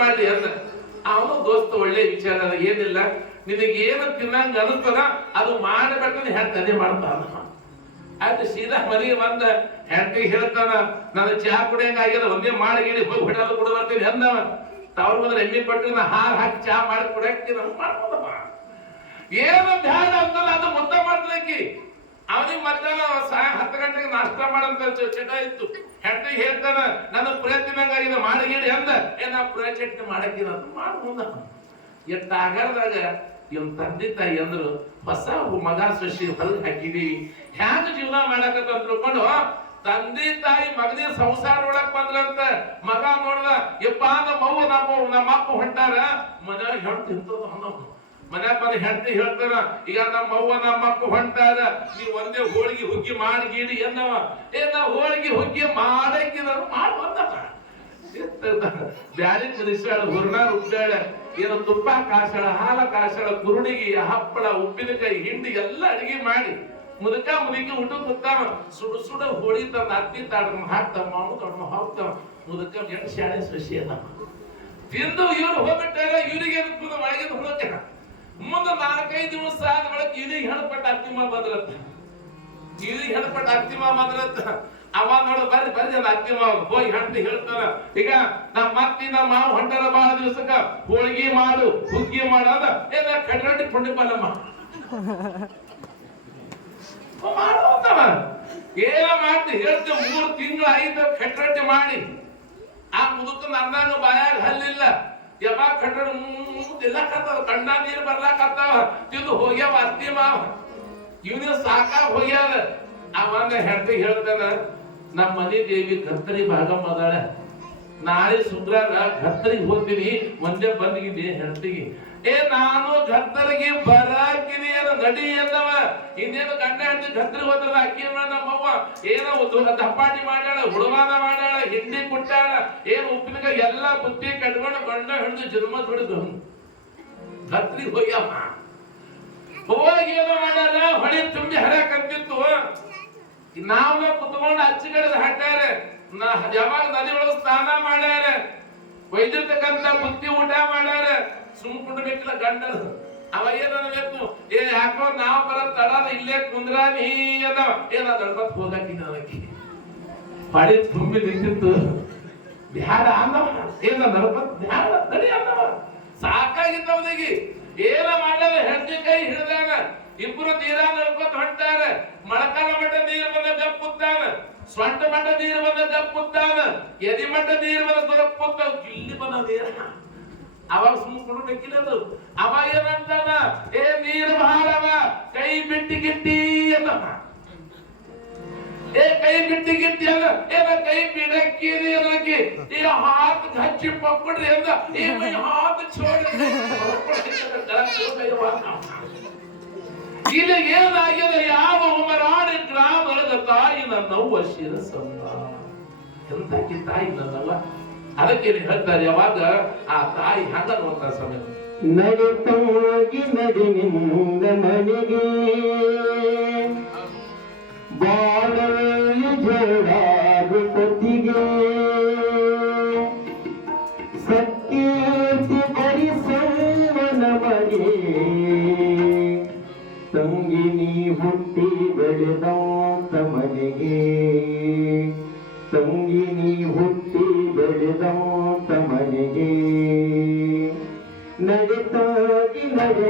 ಮಾಡ್ಲಿ ಅಂದ. ಅವನು ದೋಸ್ತ ಒಳ್ಳೆ ವಿಚಾರ ಅದ, ಏನಿಲ್ಲ ನಿನಗೇನು ತಿನ್ನಂಗ ಅನಿಸ್ತದ ಅದು ಮಾಡಬೇಕಂದ್ರೆ ಹೆಂಡತಿ ಮಾಡ್ತಾನ. ಆಯ್ತು ಸೀದಾ ಮನೆಗೆ ಬಂದ ಹೆಂಡತಿಗೆ ಹೇಳ್ತಾನ, ನಾನು ಚಹಾ ಕುಡಿಯಂಗ ಆಗ್ಯದ, ಒಂದೇ ಮಾಡಿಗಿಡಿ ಹೋಗಿ ಹೊಡೆದು ಕೊಡು ಬರ್ತೀನಿ ಅಂದವ. ಅವ್ರು ಬಂದ್ರೆ ಎಮ್ಮೆ ಕೊಟ್ಟು ನಾ ಹಾಲು ಹಾಕಿ ಚಹಾ ಮಾಡಿ ಕುಡಿಯಕ್ಕೆ ಮಾಡ್ಬೋದಮ್ಮ. ಏನು ಬ್ಯಾಡ ಅಂತಲ್ಲ, ಅದು ಮುದ್ದ ಮಾಡ್ಲಿಕ್ಕೆ ಅವನಿಗೆ ಮಧ್ಯಾಹ್ನ 10 ಗಂಟೆಗೆ ನಾಷ್ಟ ಮಾಡಂತ ಚಟ ಇತ್ತು. ಹೆಂಡತಿಗೆ ಹೇಳ್ತಾನ, ನನ್ನ ಪುರ ತಿನ್ನಂಗಾಗಿದೆ ಮಾಡಿಗಿಡಿ ಅಂದ. ನಾ ಪುರ ಚಟ್ನಿ ಮಾಡಕ್ಕಿಲ್ಲ ಅಂತ ಮಾಡ್ಬೋದ. ಎತ್ತ ಆಗರದಾಗ ಇವನ್ ತಂದೆ ತಾಯಿ ಅಂದ್ರು, ಹೊಸ ಮಗ ಸೃಷ್ಟಿ ಹೊರಗೆ ಹಾಕಿದೀವಿ, ಹ್ಯಾಂಗ ಜೀವನ ಮಾಡಕತ್ತ ಅಂತ ತಿಳ್ಕೊಂಡು ತಂದೆ ತಾಯಿ ಮಗನೇ ಸಂಸಾರ ಒಳಗ್ ಬಂದ್ರಂತ. ಮಗ ನೋಡ್ದ, ಯಪ್ಪ ನಮ್ಮ ಅಪ್ಪ ಹೊಂಟಾರ, ಮನ್ಯಾಗ ಹೆಣ್ಣು ತಿಂತದ ಅನ್ನೋ. ಮನ್ಯಾಗ ಬಂದ ಹೆಂಡತಿ ಹೇಳ್ತಾರ, ಈಗ ನಮ್ಮ ಅವ್ವ ನಮ್ಮ ಅಪ್ಪ ಹೊಂಟಾರ, ನೀವ್ ಒಂದೇ ಹೋಳಿಗೆ ಹುಗ್ಗಿ ಮಾಡಿಗೀಡಿ ಅನ್ನವ. ನಾ ಹೋಳಿಗೆ ಹುಗ್ಗಿ ಮಾಡಕ್ಕಿದ ಮಾಡ್ಬಂದವ. ಬ್ಯಾಳಿ ಕುದಿಸಾಳ, ಹುರ್ನಾರ ಉದ್ದಾಳ, ಏನು ತುಪ್ಪ ಕಾಸಳ, ಹಾಲ ಕಾಸಳ, ಕುರುಡಿಗೆ ಹಪ್ಪಳ, ಉಪ್ಪಿನಕಾಯಿ, ಹಿಂಡಿ ಎಲ್ಲ ಅಡಿಗೆ ಮಾಡಿ ಮುದುಕ ಮುದುಕಿ ಊಟ ಕೂತಾವ. ಸುಡು ಸುಡ ಹೋಳಿ ತಂದ ಅತ್ತಿ ತಾಡ್ಕೊಂಡ್ ಹಾಕ್ತಾವ, ಮಾವು ತೊಡ್ಮ ಹಾಕ್ತಾವ. ಮುದುಕ ಎಂಟು ಶಾಣೆ ಸಸಿ ಅದ ತಿಂದು ಇವ್ರು ಹೋಗ್ಬಿಟ್ಟಾರ. ಇವ್ರಿಗೆ ಒಳಗಿದ ಹುಳಕ ಮುಂದೆ 4-5 ದಿವಸ ಆದ ಒಳಗೆ ಇವ್ರಿಗೆ ಹೆಣ್ಪಟ್ಟ ಅತ್ತಿಮ ಬಂದ್ರತ್ತ. ಇವ್ರಿಗೆ ಹೆಣ್ಪಟ್ಟ ಅತ್ತಿಮ ಬಂದ್ರತ್ತ. ಅವ ನೋಡ ಬರ್ರಿ ಬರ್ರಿ ಅಲ್ಲ ಅತ್ತಿಮ ಹೋಗಿ ಹೆಂಡತಿ ಹೇಳ್ತಾರ, ಈಗ ನಮ್ಮ ಅತ್ತಿ ನಮ್ಮ ಮಾವು ಹೊಂಟಾರ ಬಾಳ ದಿವಸಕ್ಕ, ಹೋಳಿಗೆ ಮಾಡು ಹುಗ್ಗಿ ಮಾಡೋದ ಕಡ್ಗಡ್ಡಿ ಪುಂಡಿಪಲ್ಲಮ್ಮ ಮಾಡೋತವ. ಏನ ಮಾಡ್ತಿ ಹೇಳ್ತೀವಿ. 3 ತಿಂಗಳು ಆಯ್ತು ಕಟ್ರಟ್ಟಿ ಮಾಡಿ. ಆ ಮುದುಕನ ಅಂದಂಗ ಬಾಯಾಗ ಹಲ್ಲಿಲ್ಲ, ಯಾವಾಗ ಕಟ್ಟ ತಿನ್ನಕತ್ತಾವ, ಕಣ್ಣ ನೀರು ಬರ್ಲಾಕತ್ತಾವ. ತಿಂದು ಹೋಗ್ಯಾವ ಅತ್ತಿ ಮಾವ. ಇವನಿಗೆ ಸಾಕಾಗ ಹೋಗ್ಯಾವ. ಅವನ್ನ ಹೆಂಡತಿ ಹೇಳ್ತಾನ, ನಮ್ಮ ಮನೆ ದೇವಿ ಕತ್ತರಿ ಭಾಗಮ್ಮ ಅದಾಳ, ನಾಳೆ ಶುಕ್ರವಾರ ಗತ್ತರಿಗೆ ಹೋಗ್ತೀನಿ, ಒಂದೇ ಬಂದಿದ್ದೀನಿ ಹೆಂಡತಿಗೆ. ನಾನು ಗತ್ತರಿಗೆ ಬರಾಕಿನಿ ನಡಿ ಎಂದವ. ಇನ್ನೇನು ಗಂಡ ಹೆಂಡತಿ ಗತ್ತರಿಗೆ ಹೋದ್ರ ಅಕ್ಕಿ ನಮ್ಮವ್ವ ಏನೋ ದಪ್ಪಾಟಿ ಮಾಡ್ಯಾಳ, ಹುಡುಗಾನ ಮಾಡ್ಯಾಳ, ಹಿಂಡಿ ಕುಟ್ಟಾಳ, ಏನು ಉಪ್ಪಿನಕಾಯಿ ಎಲ್ಲ ಬುತ್ತಿ ಕಟ್ಕೊಂಡು ಗಂಡ ಹಿಡಿದು ಜನ್ಮ ಹೊಡೆದು ಗತ್ತರಿಗೆ ಹೋಗ್ಯಮ್ಮ. ಹೋಗಿ ಏನೋ ಮಾಡ್ಯಾರ, ಹೊಳಿ ತುಂಬಿ ಹರಿಯಾಕಂತಿತ್ತು. ನಾವು ಕುತ್ಕೊಂಡು ಅಚ್ಚಿಗಡದ ಹಾಕ್ಯಾರ. ಯಾವಾಗ ನದಿ ಒಳಗೆ ಸ್ನಾನ ಮಾಡ್ಯಾರ, ಒಯ್ದಿರ್ತಕ್ಕಂಥ ಬುತ್ತಿ ಊಟ ಮಾಡ್ಯಾರ. ಸುಮ್ಕೊಂಡು ಬೇಕಿಲ್ಲ ಗಂಡ. ಅವ ಏನಬೇಕು, ಯಾಕೋ ನಾವ್ ಬರ ತಡದ ಇಲ್ಲೇ ಕುಂದ್ರಾನಿ ಅನ್ನವ. ನಡ್ಕೊತ್ ಹೋಗಾಕಿನ ಅದಕ್ಕೆ ಪಡಿ ತುಂಬಿ ನಿಂತಿತ್ತು. ಬ್ಯಾಡ ಅನ್ನವ, ನಡ್ಕೊತ್ ಬ್ಯಾಡ ನಡಿ ಅನ್ನವ. ಸಾಕಾಗಿತ್ತು ಅವನಿಗೆ. ಏನ ಮಾಡಲ್ಲ, ಹೆಂಡತಿ ಕೈ ಹಿಡ್ದಾನ. ಇಬ್ರು ನೀರ ನಡ್ಕೊತ ಹೊಂಟಾರ. ಮೊಳಕಾಲ ಮಟ್ಟ ನೀರು ಬಂದ ಗಪ್ಪುತ್ತಾನ, ಸ್ವಂಟ ಮಟ್ಟ ನೀರು ಬಂದ ಗಪ್ಪುತ್ತಾನ, ಎದಿ ಮಟ್ಟ ನೀರು ಬಂದ ಗಪ್ಪುತ್ತ, ಇಲ್ಲಿ ಬಂದ ನೀರ. ಅವಾಗ ಸುಮ್ಕೊಂಡು ಬೇಕಿಲ್ಲದು. ಅವ ಏನಂತಾನ, ನೀರು ಬಹಳವ, ಕೈ ಬಿಟ್ಟಿ ಗಿಟ್ಟಿ ಅನ್ನವ. ಕೈ ಬಿಟ್ಟಿ ಗಿಟ್ಟಿ ಅಲ್ಲ, ಕೈ ಬಿಡಕ್ಕಿರಿ ಅನ್ನಕ್ಕೆ. ಈಗ ಹಾತ್ ಹಚ್ಚಿ ಪಕ್ಬಿಡ್ರಿ ಅಂದ. ಹಾತ್ ಚೋಡಿ ಇಲ್ಲಿ ಏನಾಗಿದೆ, ಯಾವ ಹುಮರಾಣಿ ಗ್ರಾಮದ ತಾಯಿ ನನ್ನವ್ವ ಶಿರಸಮ್ಮ. ಎಂತಕ್ಕೆ ತಾಯಿ ನನ್ನವ್ವ. ಅದಕ್ಕೆ ಹೇಳ್ತಾರೆ, ಯಾವಾಗ ಆ ತಾಯಿ ಹಂಗನ್ನುವಂತ ಸಮಯ ನಡಿತೋಗಿ ನಡಿ ನಿಂದ ಮನೆಗೆ, ಬಾಳಲ್ಲಿ ಜೋಡಾಗು ಕೊತ್ತಿಗೆ, ಸತ್ಯೇತಿ ಬರಿಸೋವನ ಮನೆ, ತಂಗಿನಿ ಹುಟ್ಟಿ ಬೆಳೆದಂತ ಮನೆಗೆ, ತಂಗಿನಿ ಹುಟ್ಟಿ ಬೆಳೆದಂತ ಮನೆಗೆ, ನಡಿತಾಗಿ ನಡೆ